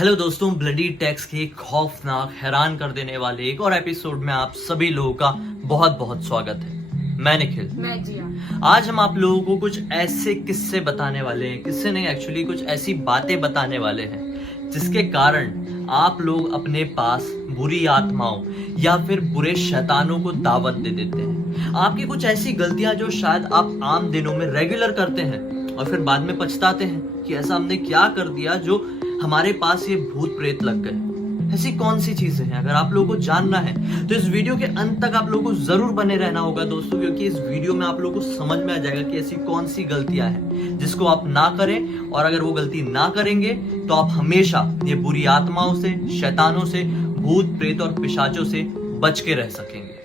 Hello दोस्तों, bloody tax के खौफनाक हैरान कर देने वाले एक और एपिसोड में आप सभी लोगों का बहुत बहुत स्वागत है। मैं निखिल। मैं जिया। आज हम आप लोगों को कुछ ऐसे किस्से बताने वाले हैं, किस्से नहीं एक्चुअली कुछ ऐसी बातें बताने वाले हैं जिसके कारण आप लोग अपने पास बुरी आत्माओं या फिर बुरे शैतानों को दावत दे देते हैं। आपकी कुछ ऐसी गलतियां जो शायद आप आम दिनों में रेगुलर करते हैं और फिर बाद में पछताते हैं कि ऐसा हमने क्या कर दिया जो हमारे पास ये भूत प्रेत लग गए। ऐसी कौन सी चीजें हैं? अगर आप लोगों को जानना है तो इस वीडियो के अंत तक आप लोगों को जरूर बने रहना होगा दोस्तों, क्योंकि इस वीडियो में आप लोगों को समझ में आ जाएगा कि ऐसी कौन सी गलतियां हैं जिसको आप ना करें, और अगर वो गलती ना करेंगे तो आप हमेशा ये बुरी आत्माओं से, शैतानों से, भूत प्रेत और पिशाचों से बच के रह सकेंगे।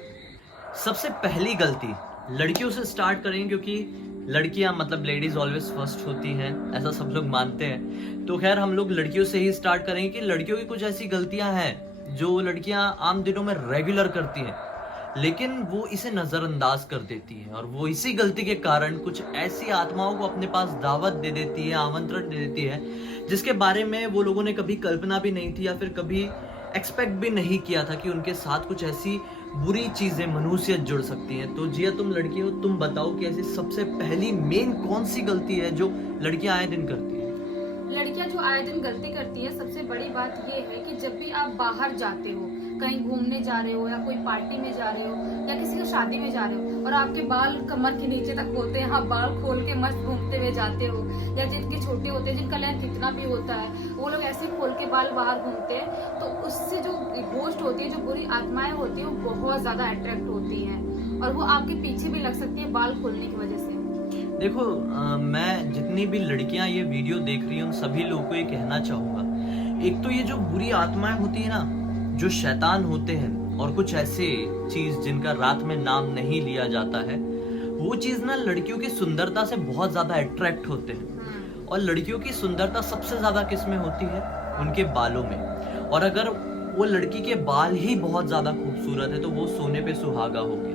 सबसे पहली गलती लड़कियों से स्टार्ट करेंगे, क्योंकि लड़कियां मतलब लेडीज ऑलवेज फर्स्ट होती हैं, ऐसा सब लोग मानते हैं। तो खैर हम लोग लड़कियों से ही स्टार्ट करेंगे कि लड़कियों की कुछ ऐसी गलतियां हैं जो लड़कियां आम दिनों में रेगुलर करती हैं, लेकिन वो इसे नजरअंदाज कर देती हैं, और वो इसी गलती के कारण कुछ ऐसी आत्माओं को अपने पास दावत दे देती है, आमंत्रण दे देती है, जिसके बारे में वो लोगों ने कभी कल्पना भी नहीं थी या फिर कभी एक्सपेक्ट भी नहीं किया था कि उनके साथ कुछ ऐसी बुरी चीजें मनुष्य जुड़ सकती हैं। तो जिया, तुम लड़की हो, तुम बताओ कि ऐसी सबसे पहली मेन कौन सी गलती है जो लड़कियां आए दिन करती हैं? लड़कियां जो आए दिन गलती करती है, सबसे बड़ी बात ये है कि जब भी आप बाहर जाते हो, कहीं घूमने जा रहे हो या कोई पार्टी में जा रहे हो या किसी की शादी में जा रहे हो और आपके बाल कमर के नीचे तक होते हैं, आप बाल खोल के मस्त घूमते हुए जाते हो, या जिनके छोटे होते हैं, जिनका लेंथ कितना भी होता है, वो लोग ऐसे खोल के बाल बाहर घूमते हैं, तो उससे जो घोस्ट होती है, जो बुरी आत्माएं होती है, वो बहुत ज्यादा अट्रैक्ट होती है और वो आपके पीछे भी लग सकती है बाल खोलने की वजह से। देखो, मैं जितनी भी लड़कियां ये वीडियो देख रही हूँ सभी लोगों को ये कहना चाहूंगा, एक तो ये जो बुरी आत्माएं होती है ना, जो शैतान होते हैं और कुछ ऐसे चीज जिनका रात में नाम नहीं लिया जाता है, वो चीज ना लड़कियों की सुंदरता से बहुत ज्यादा अट्रैक्ट होते हैं। और लड़कियों की सुंदरता सबसे ज्यादा किस में होती है? उनके बालों में। और अगर वो लड़की के बाल ही बहुत ज्यादा खूबसूरत है तो वो सोने पे सुहागा हो गया।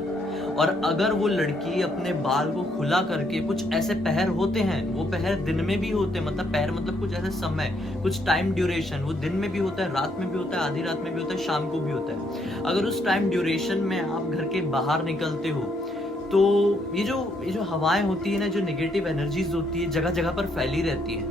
और अगर वो लड़की अपने बाल को खुला करके, कुछ ऐसे पहर होते हैं, वो पहर दिन में भी होते हैं, मतलब पहर मतलब कुछ ऐसे समय, कुछ टाइम ड्यूरेशन, वो दिन में भी होता है, रात में भी होता है, आधी रात में भी होता है, शाम को भी होता है। अगर उस टाइम ड्यूरेशन में आप घर के बाहर निकलते हो तो ये जो हवाएं होती है ना, जो नेगेटिव एनर्जीज होती है, जगह जगह पर फैली रहती है,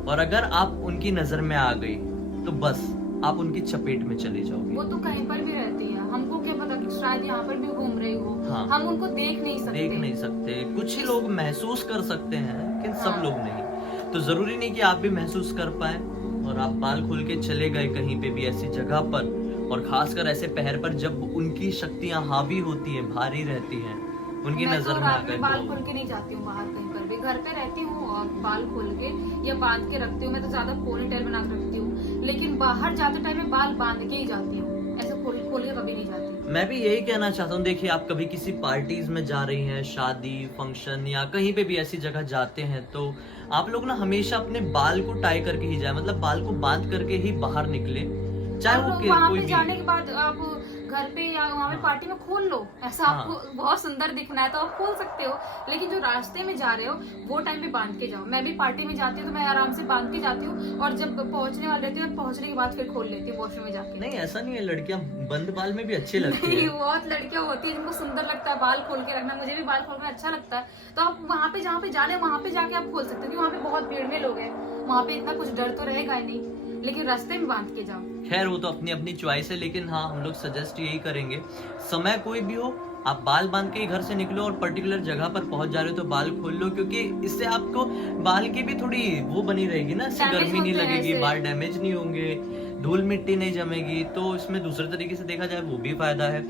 और अगर आप उनकी नजर में आ गई तो बस आप उनकी चपेट में चले जाओगे। वो तो कहीं पर भी रहती है, हमको क्या पता कि शायद यहाँ पर भी घूम रही हो। हाँ, हम उनको देख नहीं सकते। कुछ ही लोग महसूस कर सकते हैं, लेकिन सब लोग नहीं। तो जरूरी नहीं कि आप भी महसूस कर पाए और आप बाल खोल के चले गए कहीं पे भी ऐसी जगह पर, और खासकर ऐसे पहर पर जब उनकी शक्तियां हावी होती हैं, भारी रहती हैं, उनकी नजर में आ गए। बाल खोल के नहीं जाती हूँ बाहर कहीं पर भी, घर पे रहती हूँ और बाल खोल के या बांध के रखती हूँ। मैं तो ज्यादा पोनी टेल बना के रखती हूँ, लेकिन बाहर जाते टाइम में बाल बांध के ही जाती हूँ, ऐसे खोल के कभी नहीं जाती। मैं भी यही कहना चाहता हूँ। देखिए, आप कभी किसी पार्टीज में जा रही हैं, शादी, फंक्शन या कहीं पे भी ऐसी जगह जाते हैं, तो आप लोग ना हमेशा अपने बाल को टाई करके ही जाए, मतलब बाल को बांध करके ही बाहर निकले, चाहे वो वहाँ कोई पे भी। जाने के बाद आप घर पे या वहाँ पे पार्टी में खोल लो, ऐसा आपको बहुत सुंदर दिखना है तो आप खोल सकते हो, लेकिन जो रास्ते में जा रहे हो वो टाइम पे बांध के जाओ। मैं भी पार्टी में जाती हूँ तो मैं आराम से बांध के जाती हूँ, और जब पहुंचने वाले रहती हूँ, पहुंचने के बाद फिर खोल लेती हूँ वॉशरूम में जाके। नहीं, ऐसा नहीं है, लड़कियां बंद बाल में भी अच्छी लगती है। बहुत लड़कियां होती है जिनको सुंदर लगता है बाल खोल के रखना, मुझे भी बाल खोलना अच्छा लगता है, तो आप वहाँ पे जहाँ पे जा रहे हैं वहाँ पे जाके आप खोल सकते हो, क्योंकि वहाँ पे बहुत भीड़ में लोग हैं, वहाँ पे इतना कुछ डर तो रहेगा ही नहीं, लेकिन रास्ते में बांध के जाओ। खैर वो तो अपनी अपनी चॉइस है, लेकिन हाँ हम लोग सजेस्ट यही करेंगे, समय कोई भी हो आप बाल बांध के ही घर से निकलो, और पर्टिकुलर जगह पर पहुंच जा रहे हो तो बाल खोल लो, क्योंकि इससे आपको बाल की भी थोड़ी वो बनी रहेगी ना, गर्मी नहीं लगेगी, बाल डैमेज नहीं होंगे, धूल मिट्टी नहीं जमेगी, तो इसमें दूसरे तरीके से देखा जाए वो भी फायदा है।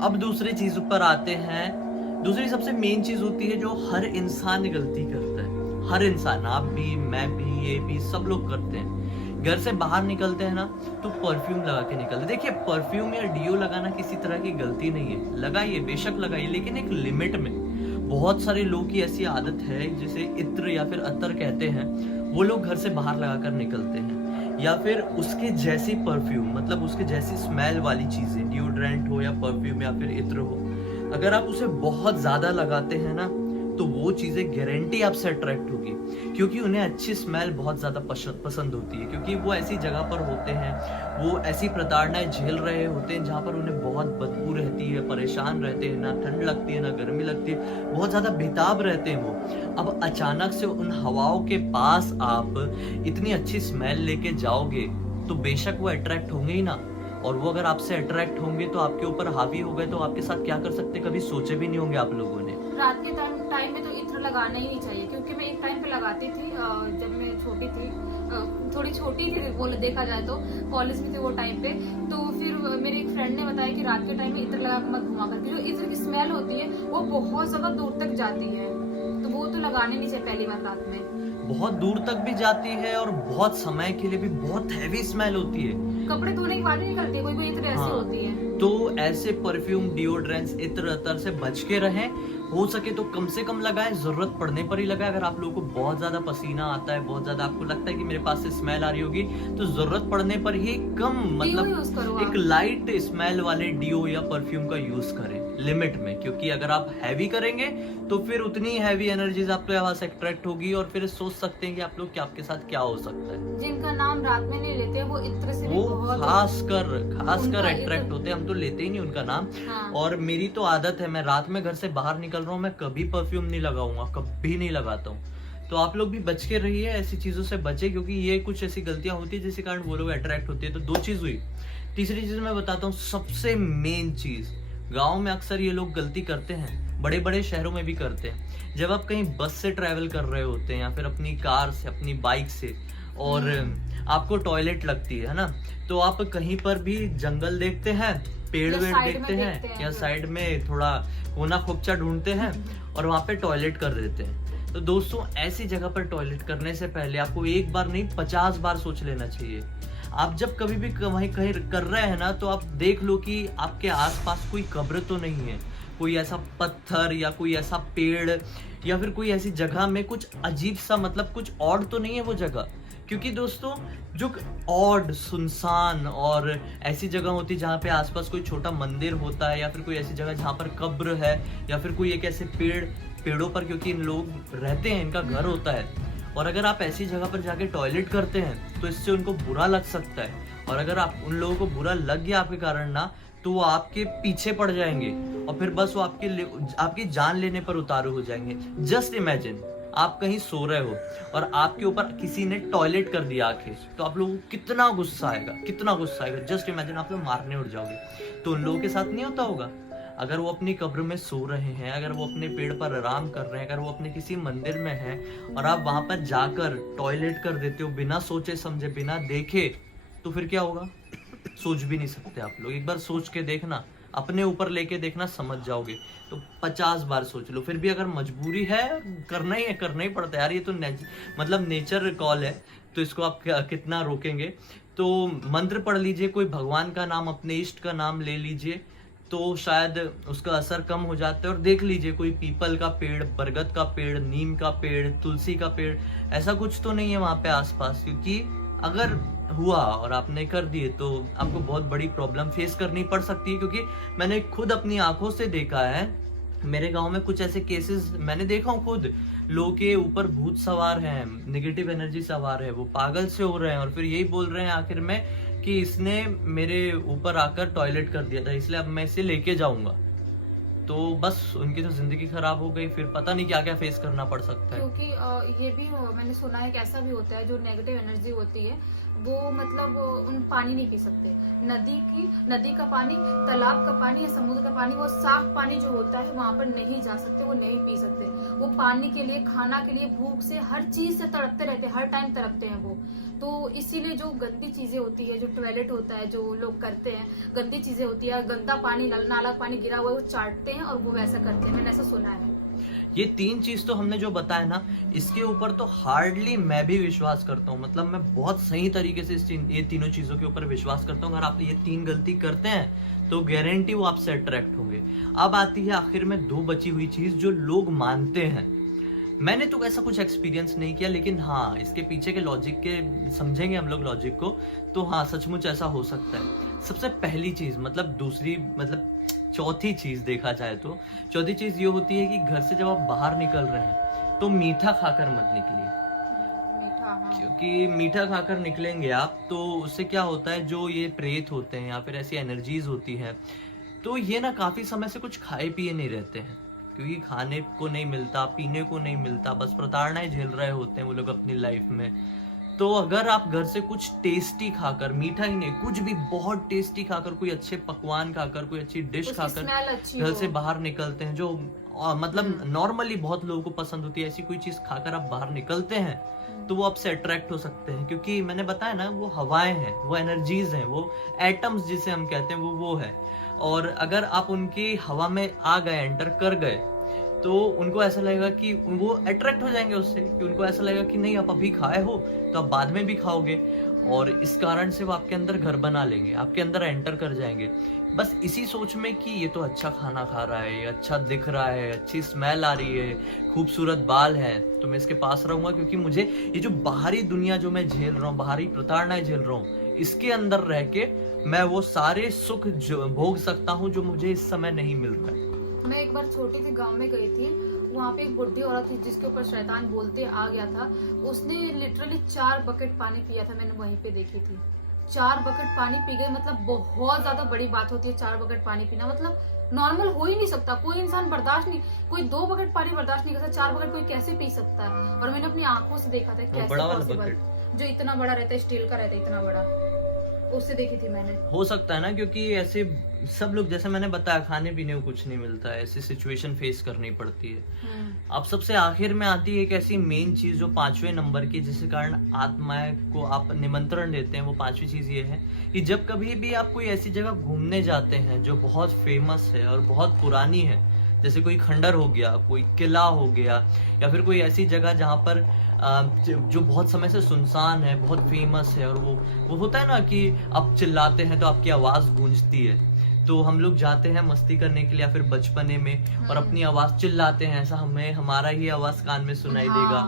अब दूसरी चीज पर आते हैं। दूसरी सबसे मेन चीज होती है जो हर इंसान गलती करता है, हर इंसान, आप भी, मैं भी, ये भी, सब लोग करते हैं। घर से बाहर निकलते हैं ना तो परफ्यूम लगा के निकलते हैं। देखिए, परफ्यूम या डियो लगाना किसी तरह की गलती नहीं है, लगाइए, बेशक लगाइए, लेकिन एक लिमिट में। बहुत सारे लोगों की ऐसी आदत है जिसे इत्र या फिर अत्तर कहते हैं, वो लोग घर से बाहर लगाकर निकलते हैं, या फिर उसके जैसी परफ्यूम, मतलब उसके जैसी स्मेल वाली चीजें, डिओड्रेंट हो या परफ्यूम या फिर इत्र हो, अगर आप उसे बहुत ज्यादा लगाते हैं ना तो वो चीजें गारंटी आपसे अट्रैक्ट होगी, क्योंकि उन्हें अच्छी स्मेल बहुत ज्यादा पसंद होती है, क्योंकि वो ऐसी जगह पर होते हैं, वो ऐसी प्रताड़नाएं झेल रहे होते हैं जहाँ पर उन्हें बहुत बदबू रहती है, परेशान रहते हैं, ना ठंड लगती है ना गर्मी लगती है, बहुत ज्यादा बेताब रहते हैं वो। अब अचानक से उन हवाओं के पास आप इतनी अच्छी स्मेल लेके जाओगे तो बेशक वो अट्रैक्ट होंगे ही ना, और वो अगर आपसे अट्रैक्ट होंगे तो आपके ऊपर हावी हो गए तो आपके साथ क्या कर सकते कभी सोचे भी नहीं होंगे आप लोगों ने। रात के टाइम में तो इत्र लगाना ही नहीं चाहिए, क्योंकि मैं एक टाइम पे लगाती थी जब मैं छोटी थी, थोड़ी छोटी थी बोले देखा जाए तो, कॉलेज में थे वो टाइम पे। तो फिर मेरे एक फ्रेंड ने बताया कि रात के टाइम में इत्र लगा मत घुमा करके, जो इत्र की स्मेल होती है वो बहुत ज्यादा दूर तक जाती है, तो वो तो लगाने नहीं चाहिए पहली बार रात में। बहुत दूर तक भी जाती है और बहुत समय के लिए भी बहुत हैवी स्मेल होती है, कपड़े धोने के बाद ही निकलती है, कोई कोई इत्र ऐसी होती है। तो ऐसे परफ्यूम, डिओड्रेंट्स, इत्र अतर से बच के रहें। हो सके तो कम से कम लगाएं, जरूरत पड़ने पर ही लगाएं। अगर आप लोगों को बहुत ज्यादा पसीना आता है, बहुत ज्यादा आपको लगता है कि मेरे पास से स्मेल आ रही होगी, तो जरूरत पड़ने पर ही कम, मतलब एक लाइट स्मेल वाले डिओ या परफ्यूम का यूज करें लिमिट में, क्योंकि अगर आप हैवी करेंगे तो फिर उतनी हैवी एनर्जीज आपके पास अट्रैक्ट होगी और फिर सोच सकते हैं कि आप लोग क्या, आपके साथ क्या हो सकता है। जिनका नाम रात में नहीं लेते वो इत्र से वो बहुत खासकर अट्रैक्ट होते हैं, हम तो लेते ही नहीं उनका नाम। हाँ। और मेरी तो आदत है, मैं रात में घर से बाहर निकल रहा हूँ, मैं कभी परफ्यूम नहीं लगाऊंगा, कभी नहीं लगाता हूँ। तो आप लोग भी बच के रहिए, ऐसी चीजों से बचे, क्योंकि ये कुछ ऐसी गलतियां होती है जिसके कारण वो लोग अट्रैक्ट होते हैं। तो 2 चीज हुई। तीसरी चीज मैं बताता हूँ, सबसे मेन चीज, गाँव में अक्सर ये लोग गलती करते हैं, बड़े बड़े शहरों में भी करते हैं। जब आप कहीं बस से ट्रैवल कर रहे होते हैं या फिर अपनी कार से, अपनी बाइक से, और आपको टॉयलेट लगती है ना, तो आप कहीं पर भी जंगल देखते हैं, पेड़ वेड़ देखते हैं, या साइड में थोड़ा कोना खोपचा ढूंढते हैं और वहां पे टॉयलेट कर देते हैं। तो दोस्तों, ऐसी जगह पर टॉयलेट करने से पहले आपको एक बार नहीं 50 बार सोच लेना चाहिए। आप जब कभी भी वहीं कहीं कर रहे हैं ना, तो आप देख लो कि आपके आसपास कोई कब्र तो नहीं है, कोई ऐसा पत्थर या कोई ऐसा पेड़ या फिर कोई ऐसी जगह में कुछ अजीब सा, मतलब कुछ ऑड तो नहीं है वो जगह। क्योंकि दोस्तों, जो ऑड, सुनसान और ऐसी जगह होती है जहाँ पे आसपास कोई छोटा मंदिर होता है, या फिर कोई ऐसी जगह जहाँ पर कब्र है, या फिर कोई एक ऐसे पेड़ों पर, क्योंकि इन लोग रहते हैं, इनका घर होता है, और अगर आप ऐसी जगह पर जाके टॉयलेट करते हैं तो इससे उनको बुरा लग सकता है, और अगर आप उन लोगों को बुरा लग गया आपके कारण ना, तो वो आपके पीछे पड़ जाएंगे और फिर बस वो आपकी जान लेने पर उतारू हो जाएंगे। जस्ट इमेजिन, आप कहीं सो रहे हो और आपके ऊपर किसी ने टॉयलेट कर दिया आके, तो आप लोगों को कितना गुस्सा आएगा, कितना गुस्सा आएगा। जस्ट इमेजिन, आप लोग मारने उठ जाओगे। तो उन लोगों के साथ नहीं होता होगा। अगर वो अपनी कब्र में सो रहे हैं, अगर वो अपने पेड़ पर आराम कर रहे हैं, अगर वो अपने किसी मंदिर में हैं और आप वहां पर जाकर टॉयलेट कर देते हो बिना सोचे समझे, बिना देखे, तो फिर क्या होगा? सोच भी नहीं सकते आप लोग। एक बार सोच के देखना, अपने ऊपर लेके देखना, समझ जाओगे। तो 50 बार सोच लो। फिर भी अगर मजबूरी है, करना ही है, करना ही पड़ता है यार, ये तो मतलब नेचर कॉल है, तो इसको आप कितना रोकेंगे। तो मंत्र पढ़ लीजिए, कोई भगवान का नाम, अपने इष्ट का नाम ले लीजिए, तो शायद उसका असर कम हो जाता है। और देख लीजिए कोई पीपल का पेड़, बरगद का पेड़, नीम का पेड़, तुलसी का पेड़, ऐसा कुछ तो नहीं है वहां पे आसपास, क्योंकि अगर हुआ और आपने कर दिए तो आपको बहुत बड़ी प्रॉब्लम फेस करनी पड़ सकती है। क्योंकि मैंने खुद अपनी आंखों से देखा है, मेरे गांव में कुछ ऐसे केसेस मैंने देखा हूँ खुद। लोगों के ऊपर भूत सवार हैं, नेगेटिव एनर्जी सवार है, वो पागल से हो रहे हैं और फिर यही बोल रहे हैं आखिर में कि इसने मेरे ऊपर आकर टॉयलेट कर दिया था, इसलिए अब मैं इसे लेके जाऊंगा। तो बस उनकी तो जिंदगी खराब हो गई, फिर पता नहीं क्या क्या फेस करना पड़ सकता है। क्योंकि ये भी मैंने सुना है कि ऐसा भी होता है, जो नेगेटिव एनर्जी होती है वो मतलब उन पानी नहीं पी सकते। नदी का पानी, तालाब का पानी या समुद्र का पानी, वो साफ पानी जो होता है वहां पर नहीं जा सकते, वो नहीं पी सकते। वो पानी के लिए, खाना के लिए, भूख से, हर चीज से तड़पते रहते हैं, हर टाइम तड़पते हैं वो। तो इसीलिए जो गंदी चीजें होती है, जो टॉयलेट होता है, जो लोग करते हैं, गंदी चीजें होती है, गंदा पानी, नाला पानी गिरा हुआ है, वो चाटते हैं और वो वैसा करते हैं, मैंने ऐसा सुना है। ये 3 चीज तो हमने जो बताया ना, इसके ऊपर तो हार्डली मैं भी विश्वास करता हूँ। मतलब मैं बहुत सही तरीके से ये तीनों चीजों के ऊपर विश्वास करता हूँ। अगर आप ये 3 गलती करते हैं तो गारंटी वो आपसे अट्रैक्ट होंगे। अब आती है आखिर में 2 बची हुई चीज जो लोग मानते हैं। मैंने तो ऐसा कुछ एक्सपीरियंस नहीं किया, लेकिन हाँ, इसके पीछे के लॉजिक के समझेंगे हम लोग लॉजिक को, तो हाँ, सचमुच ऐसा हो सकता है। सबसे पहली चीज, मतलब चौथी चीज देखा जाए तो चौथी चीज ये होती है कि घर से जब आप बाहर निकल रहे हैं तो मीठा खाकर मत निकलिए, मीठा, हाँ। क्योंकि मीठा खाकर निकलेंगे आप तो उससे क्या होता है, जो ये प्रेत होते हैं या फिर ऐसी एनर्जीज होती हैं, तो ये ना काफी समय से कुछ खाए पिए नहीं रहते हैं, क्योंकि खाने को नहीं मिलता, पीने को नहीं मिलता, बस प्रताड़नाएं झेल रहे होते हैं वो लोग अपनी लाइफ में। तो अगर आप घर से कुछ टेस्टी खाकर, मीठा ही नहीं, कुछ भी बहुत टेस्टी खाकर, कोई अच्छे पकवान खाकर, कोई अच्छी डिश उसकी खाकर स्मेल अच्छी घर हो। से बाहर निकलते हैं, जो मतलब नॉर्मली बहुत लोगों को पसंद होती है, ऐसी कोई चीज खाकर आप बाहर निकलते हैं तो वो आपसे अट्रैक्ट हो सकते हैं, क्योंकि मैंने बताया ना, वो हवाएं हैं, वो एनर्जीज हैं, वो एटम्स जिसे हम कहते हैं वो है। और अगर आप उनकी हवा में आ गए, एंटर कर गए, तो उनको ऐसा लगेगा कि वो अट्रैक्ट हो जाएंगे उससे, कि उनको ऐसा लगेगा कि नहीं आप अभी खाए हो तो आप बाद में भी खाओगे, और इस कारण से वो आपके अंदर घर बना लेंगे, आपके अंदर एंटर कर जाएंगे, बस इसी सोच में कि ये तो अच्छा खाना खा रहा है, ये अच्छा दिख रहा है, अच्छी स्मेल आ रही है, खूबसूरत बाल है, तो मैं इसके पास रहूंगा, क्योंकि मुझे ये जो बाहरी दुनिया जो मैं झेल रहा हूँ, बाहरी प्रताड़नाएं झेल रहा हूँ, इसके अंदर रह के मैं वो सारे सुख भोग सकता हूँ जो मुझे इस समय नहीं मिल रहा है। मैं एक बार छोटी सी गांव में गई थी, वहाँ पे एक बुढ़ी औरत थी जिसके ऊपर शैतान बोलते आ गया था। उसने लिटरली 4 बकेट पानी पिया था, मैंने वहीं पे देखी थी। 4 बकेट पानी पी गई, मतलब बहुत ज्यादा बड़ी बात होती है 4 बकेट पानी पीना, मतलब नॉर्मल हो ही नहीं सकता, कोई इंसान बर्दाश्त नहीं, कोई 2 बकेट पानी बर्दाश्त नहीं कर सकता, 4 बकेट कोई कैसे पी सकता है। और मैंने अपनी आंखों से देखा था कैसे बड़ा वाला पॉसिबल, जो इतना बड़ा रहता है, स्टील का रहता है इतना बड़ा, उससे देखी थी मैंने। हो सकता है ना, क्योंकि ऐसे सब लोग, जैसे मैंने बताया, खाने पीने को कुछ नहीं मिलता है, ऐसी सिचुएशन फेस करनी पड़ती है। अब सबसे आखिर में आती है एक ऐसी मेन चीज जो 5वें नंबर की, जिसके कारण आत्माएं को आप निमंत्रण देते हैं। वो 5वीं चीज ये है कि जब कभी भी आप कोई ऐसी जगह घूमने जाते हैं जो बहुत फेमस है और बहुत पुरानी है, जैसे कोई खंडर हो गया, कोई किला हो गया, या फिर कोई ऐसी जगह जहाँ पर जो बहुत समय से सुनसान है, बहुत फेमस है, और वो होता है ना कि आप चिल्लाते हैं तो आपकी आवाज गूंजती है, तो हम लोग जाते हैं मस्ती करने के लिए या फिर बचपने में, और अपनी आवाज चिल्लाते हैं, ऐसा हमें हमारा ही आवाज कान में सुनाई देगा।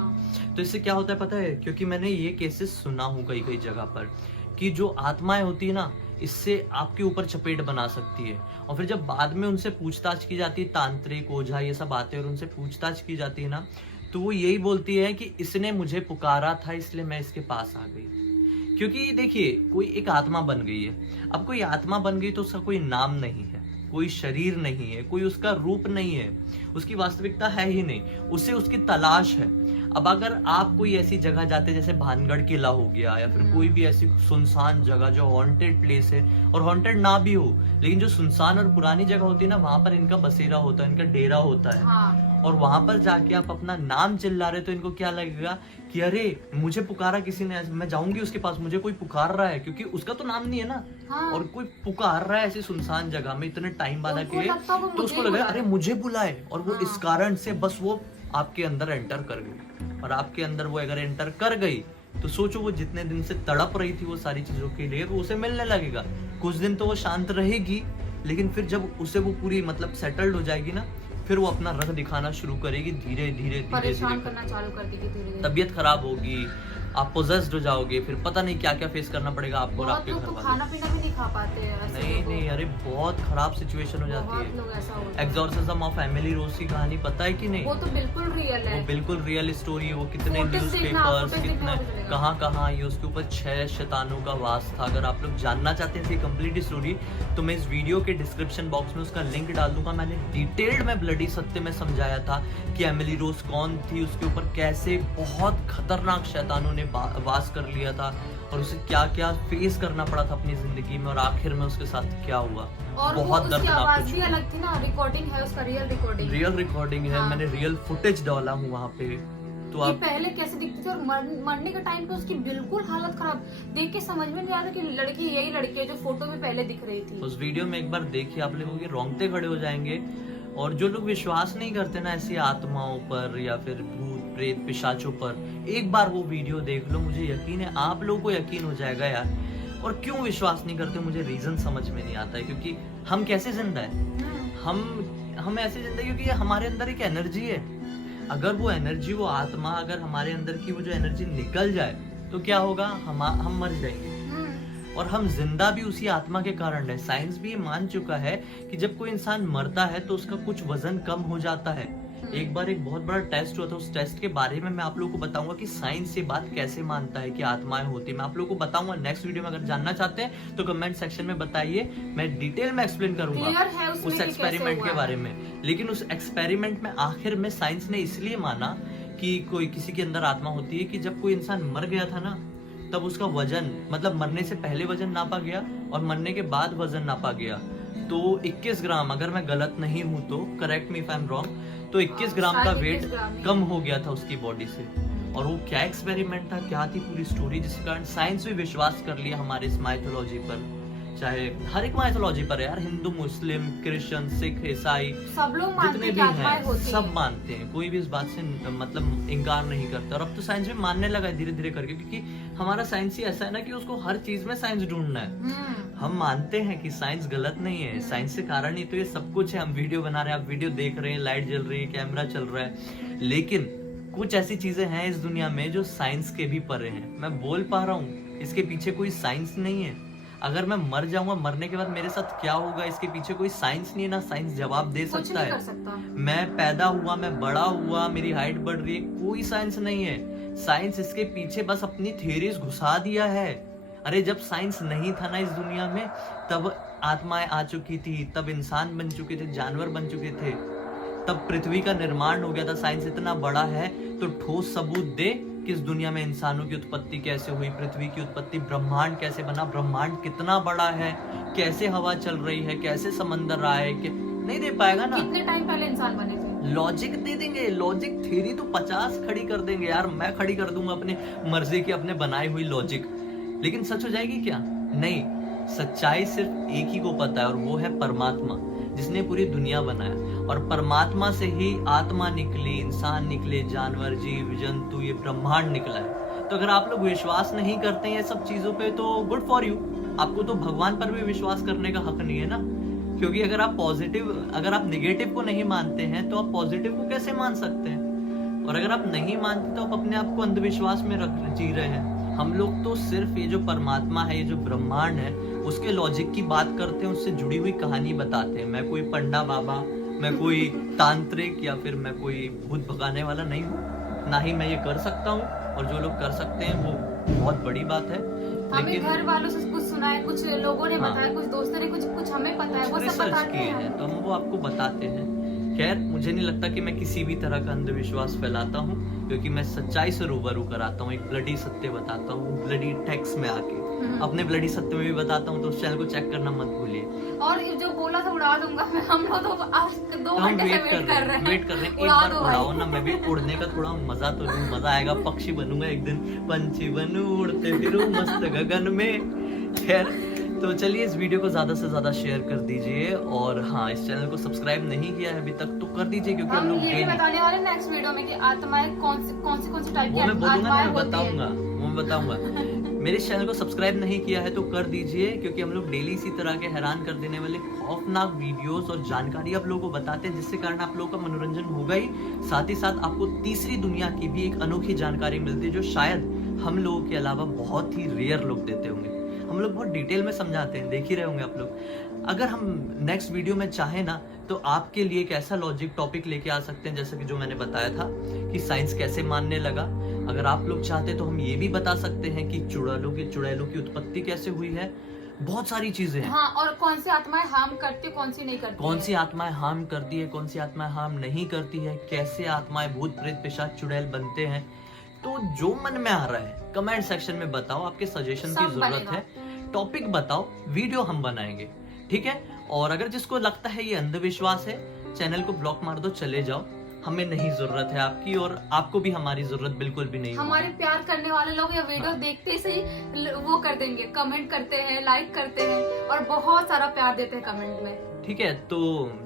तो इससे क्या होता है पता है, क्योंकि मैंने ये केसेस सुना हूँ कई कई जगह पर, कि जो आत्माएं होती है ना, इससे आपके ऊपर चपेट बना सकती है, और फिर जब बाद में उनसे पूछताछ की जाती है, तांत्रिक, ओझा, ये सब आते हैं और उनसे पूछताछ की जाती है ना, तो वो यही बोलती है कि इसने मुझे पुकारा था इसलिए मैं इसके पास आ गई। क्योंकि देखिए, कोई एक आत्मा बन गई है, अब कोई आत्मा बन गई तो उसका कोई नाम नहीं है, कोई शरीर नहीं है, कोई उसका रूप नहीं है, उसकी वास्तविकता है ही नहीं, उसे उसकी तलाश है। अब अगर आप कोई ऐसी जगह जाते, जैसे भानगढ़ किला हो गया, या फिर कोई भी ऐसी सुनसान जगह जो हॉन्टेड प्लेस है, और हॉन्टेड ना भी हो, लेकिन जो सुनसान और पुरानी जगह होती है ना, वहां पर इनका बसेरा होता है, इनका डेरा होता है। और वहां पर जाके आप अपना नाम चिल्ला रहे, तो इनको क्या लगेगा कि अरे मुझे पुकारा किसी ने, मैं जाऊंगी उसके पास, मुझे कोई पुकार रहा है, क्योंकि उसका तो नाम नहीं है ना। और कोई पुकार रहा है ऐसी सुनसान जगह में इतने टाइम बाद आके, तो उसको लगा अरे मुझे बुलाए, और वो इस कारण से बस वो आपके अंदर एंटर कर गई। और आपके अंदर वो अगर एंटर कर गई तो सोचो, वो जितने दिन से तड़प रही थी वो सारी चीजों के लिए, वो उसे मिलने लगेगा। कुछ दिन तो वो शांत रहेगी, लेकिन फिर जब उसे वो पूरी मतलब सेटल्ड हो जाएगी ना, फिर वो अपना रंग दिखाना शुरू करेगी, धीरे धीरे परेशान करना चालू कर देगी, धीरे तबीयत खराब होगी, आप पोजेस्ड हो जाओगे, फिर पता नहीं क्या क्या फेस करना पड़ेगा आपको और आपके घर वालों। खाना पीना भी नहीं खा पाते हैं। नहीं, अरे बहुत खराब सिचुएशन हो जाती है। एग्जॉर्सिज्म ऑफ एमिली रोज की कहानी पता है कि नहीं? वो तो बिल्कुल रियल है, वो बिल्कुल रियल स्टोरी है। वो कितने न्यूज़पेपर्स, कितने कहाँ ये उसके ऊपर 6 शैतानों का वास था। अगर आप लोग जानना चाहते हैं कंप्लीट स्टोरी, तो मैं इस वीडियो के डिस्क्रिप्शन बॉक्स में उसका लिंक डाल दूंगा। मैंने डिटेल्ड में ब्लडी सत्य में समझाया था कि एमिली रोज कौन थी, उसके ऊपर कैसे बहुत खतरनाक शैतानों ने वास कर लिया था, और उसे क्या क्या फेस करना पड़ा था अपनी जिंदगी में, और आखिर में उसके साथ क्या हुआ। और बहुत दर्दनाक। आवाज भी अलग थी ना, रिकॉर्डिंग है उसका, रियल रिकॉर्डिंग है। मैंने रियल फुटेज डाला हूँ वहाँ पे, तो आप पहले कैसे दिखती थी, और मरने के टाइम पे उसकी बिल्कुल हालत खराब, देख के समझ में नहीं आ रहा कि लड़की यही लड़की है जो फोटो में पहले दिख रही थी। उस वीडियो में एक बार देखिए, आप लोगों के रोंगटे खड़े हो जाएंगे। और जो लोग विश्वास नहीं करते ना ऐसी आत्माओं पर या फिर भूत प्रेत पिशाचों पर, एक बार वो वीडियो देख लो, मुझे यकीन है आप लोगों को यकीन हो जाएगा यार। और क्यों विश्वास नहीं करते मुझे रीजन समझ में नहीं आता है, क्योंकि हम कैसे जिंदा है, हम ऐसे जिंदा है क्योंकि हमारे अंदर एक एनर्जी है। अगर वो एनर्जी, वो आत्मा, अगर हमारे अंदर की वो जो एनर्जी निकल जाए तो क्या होगा, हम मर जाएंगे। और हम जिंदा भी उसी आत्मा के कारण है। साइंस भी ये मान चुका है कि जब कोई इंसान मरता है तो उसका कुछ वजन कम हो जाता है। एक बार एक बहुत बड़ा टेस्ट हुआ था, उस टेस्ट के बारे में मैं आप लोगों को बताऊंगा कि साइंस ये बात कैसे मानता है कि आत्माएं होती है। मैं आप लोगों को बताऊंगा नेक्स्ट वीडियो में। अगर जानना चाहते हैं तो कमेंट सेक्शन में बताइए, मैं डिटेल में एक्सप्लेन करूंगा उस एक्सपेरिमेंट के बारे में। लेकिन उस एक्सपेरिमेंट में आखिर में साइंस ने इसलिए माना कि कोई किसी के अंदर आत्मा होती है कि जब कोई इंसान मर गया था ना, तब उसका वजन, मतलब मरने से पहले वजन नापा गया और मरने के बाद वजन नापा गया, तो 21 ग्राम, अगर मैं गलत नहीं हूं तो correct me if I am wrong, तो 21 ग्राम का वेट कम हो गया था उसकी बॉडी से। और वो क्या एक्सपेरिमेंट था, क्या थी पूरी स्टोरी, जिसके कारण साइंस भी विश्वास कर लिया हमारे इस माइथोलॉजी पर। चाहे हर एक माइथोलॉजी पर है यार, हिंदू, मुस्लिम, क्रिश्चियन, सिख, ईसाई, सब लोग जितने भी हैं सब मानते हैं। कोई भी इस बात से मतलब इनकार नहीं करता। और अब तो साइंस भी मानने लगा है धीरे धीरे करके, क्योंकि हमारा साइंस ही ऐसा है ना कि उसको हर चीज में साइंस ढूंढना है। हम मानते हैं कि साइंस गलत नहीं है, साइंस से कारण ही तो ये सब कुछ है। हम वीडियो बना रहे हैं, आप वीडियो देख रहे हैं, लाइट जल रही है, कैमरा चल रहा है, लेकिन कुछ ऐसी चीजें हैं इस दुनिया में जो साइंस के भी परे हैं। मैं बोल पा रहा हूँ, इसके पीछे कोई साइंस नहीं है। अगर मैं मर जाऊंगा, मरने के बाद मेरे साथ क्या होगा, इसके पीछे कोई साइंस नहीं है, ना साइंस जवाब दे सकता है। मैं पैदा हुआ, मैं बड़ा हुआ, मेरी हाइट बढ़ रही है, कोई साइंस नहीं है। साइंस इसके पीछे बस अपनी थ्योरीज घुसा दिया है। अरे जब साइंस नहीं था ना इस दुनिया में, तब आत्माएं आ चुकी थी, तब इंसान बन चुके थे, जानवर बन चुके थे, तब पृथ्वी का निर्माण हो गया था। साइंस इतना बड़ा है तो ठोस सबूत दे कि इस दुनिया में इंसानों की उत्पत्ति कैसे हुई, पृथ्वी की उत्पत्ति, ब्रह्मांड कैसे बना, ब्रह्मांड कितना बड़ा है, कैसे हवा चल रही है, कैसे समंदर रहा है, कि नहीं दे पाएगा ना। कितने टाइम पहले इंसान बने थे। लॉजिक दे देंगे, लॉजिक थ्योरी तो 50 खड़ी कर देंगे यार। मैं खड़ी कर दूंगा अपने मर्जी की, अपने बनाई हुई लॉजिक, लेकिन सच हो जाएगी क्या? नहीं। सच्चाई सिर्फ एक ही को पता है, और वो है परमात्मा, जिसने पूरी दुनिया बनाया। और परमात्मा से ही आत्मा निकली, इंसान निकले, जानवर, जीव जंतु, ये ब्रह्मांड निकला है। तो अगर आप लोग विश्वास नहीं करते हैं ये सब चीजों पे, तो गुड फॉर यू। आपको तो भगवान पर भी विश्वास करने का हक नहीं है ना, क्योंकि अगर आप नेगेटिव को नहीं मानते हैं तो आप पॉजिटिव को कैसे मान सकते हैं? और अगर आप नहीं मानते तो आप अपने आप को अंधविश्वास में जी रहे हैं। हम लोग तो सिर्फ ये जो परमात्मा है, ये जो ब्रह्मांड है, उसके लॉजिक की बात करते हैं, उससे जुड़ी हुई कहानी बताते हैं। मैं कोई पंडा बाबा, मैं कोई तांत्रिक, या फिर मैं कोई भूत भगाने वाला नहीं हूँ, ना ही मैं ये कर सकता हूँ। और जो लोग कर सकते हैं वो बहुत बड़ी बात है। हमें घर वालों से कुछ सुना है, कुछ लोगों ने बताया, कुछ दोस्तों ने कुछ हमें पता है, वो सब बताते हैं, तो हम वो आपको बताते हैं। खैर, मुझे नहीं लगता कि मैं किसी भी तरह का अंधविश्वास फैलाता हूँ, क्योंकि मैं सच्चाई से रूबरू कराता हूँ, एक ब्लडी सत्य बताता हूँ, ब्लडी टेक्स्ट में आके अपने ब्लडी सत्य में भी बताता हूँ। तो उस चैनल को चेक करना मत भूलिए। और जो बोला था उड़ा दूंगा मैं, हम लोग तो आज 2 घंटे से वेट कर रहे हैं। एक बार उड़ाओ ना, मैं भी उड़ने का थोड़ा मजा तो लूं, मजा आएगा। पक्षी बनूंगा एक दिन, पंछी बनूं, उड़ते फिरूं मस्त गगन में। खैर, तो चलिए इस वीडियो को ज्यादा से ज्यादा शेयर कर दीजिए, और हाँ, इस चैनल को सब्सक्राइब नहीं किया है अभी तक तो कर दीजिए, क्योंकि हम लोग ये बताने वाले नेक्स्ट वीडियो में कि आत्माएं कौन सी टाइप की आत्माएं बताऊंगा। मेरे चैनल को सब्सक्राइब नहीं किया है तो कर दीजिए, क्योंकि हम लोग डेली इसी तरह के हैरान कर देने वाले खौफनाक वीडियोस और जानकारी आप लोगों को बताते हैं, जिससे कारण आप लोगों का मनोरंजन होगा ही, साथ ही साथ आपको तीसरी दुनिया की भी एक अनोखी जानकारी मिलती है, जो शायद हम लोगों के अलावा बहुत ही रेयर लोग देते होंगे। हम लोग बहुत डिटेल में समझाते हैं, देख ही रहे होंगे आप लोग। अगर हम नेक्स्ट वीडियो में चाहे ना, तो आपके लिए एक ऐसा लॉजिक टॉपिक लेके आ सकते हैं, जैसे कि जो मैंने बताया था कि साइंस कैसे मानने लगा। अगर आप लोग चाहते तो हम ये भी बता सकते हैं कि चुड़ैलों की उत्पत्ति कैसे हुई है। बहुत सारी चीजें हैं। हाँ, और कौन सी आत्माएं हार्म करती है, कौन सी नहीं करती, कौन सी आत्माएं हार्म करती है, कौन सी आत्माएं हार्म नहीं करती है, कैसे आत्माएं भूत प्रेत पिशाच चुड़ैल बनते हैं। तो जो मन में आ रहा है कमेंट सेक्शन में बताओ, आपके सजेशन की जरूरत है, टॉपिक बताओ, वीडियो हम बनाएंगे, ठीक है। और अगर जिसको लगता है ये अंधविश्वास है, चैनल को ब्लॉक मार दो, चले जाओ, हमें नहीं जरूरत है आपकी, और आपको भी हमारी जरूरत बिल्कुल भी नहीं। हमारे प्यार करने वाले लोग या वीडियो देखते से ही वो कर देंगे, कमेंट करते हैं, लाइक करते हैं, और बहुत सारा प्यार देते हैं कमेंट में, ठीक है। तो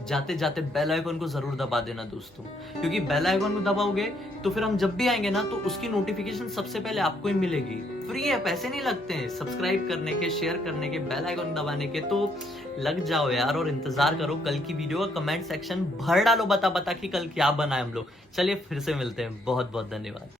जाते जाते बेल आइकन को जरूर दबा देना दोस्तों, क्योंकि बेल आइकन को दबाओगे तो फिर हम जब भी आएंगे ना, तो उसकी नोटिफिकेशन सबसे पहले आपको ही मिलेगी। फ्री है, पैसे नहीं लगते हैं सब्सक्राइब करने के, शेयर करने के, बेल आइकन दबाने के। तो लग जाओ यार, और इंतजार करो कल की वीडियो का। कमेंट सेक्शन भर डालो, बता कि कल क्या बना है हम लोग। चलिए फिर से मिलते हैं, बहुत बहुत धन्यवाद।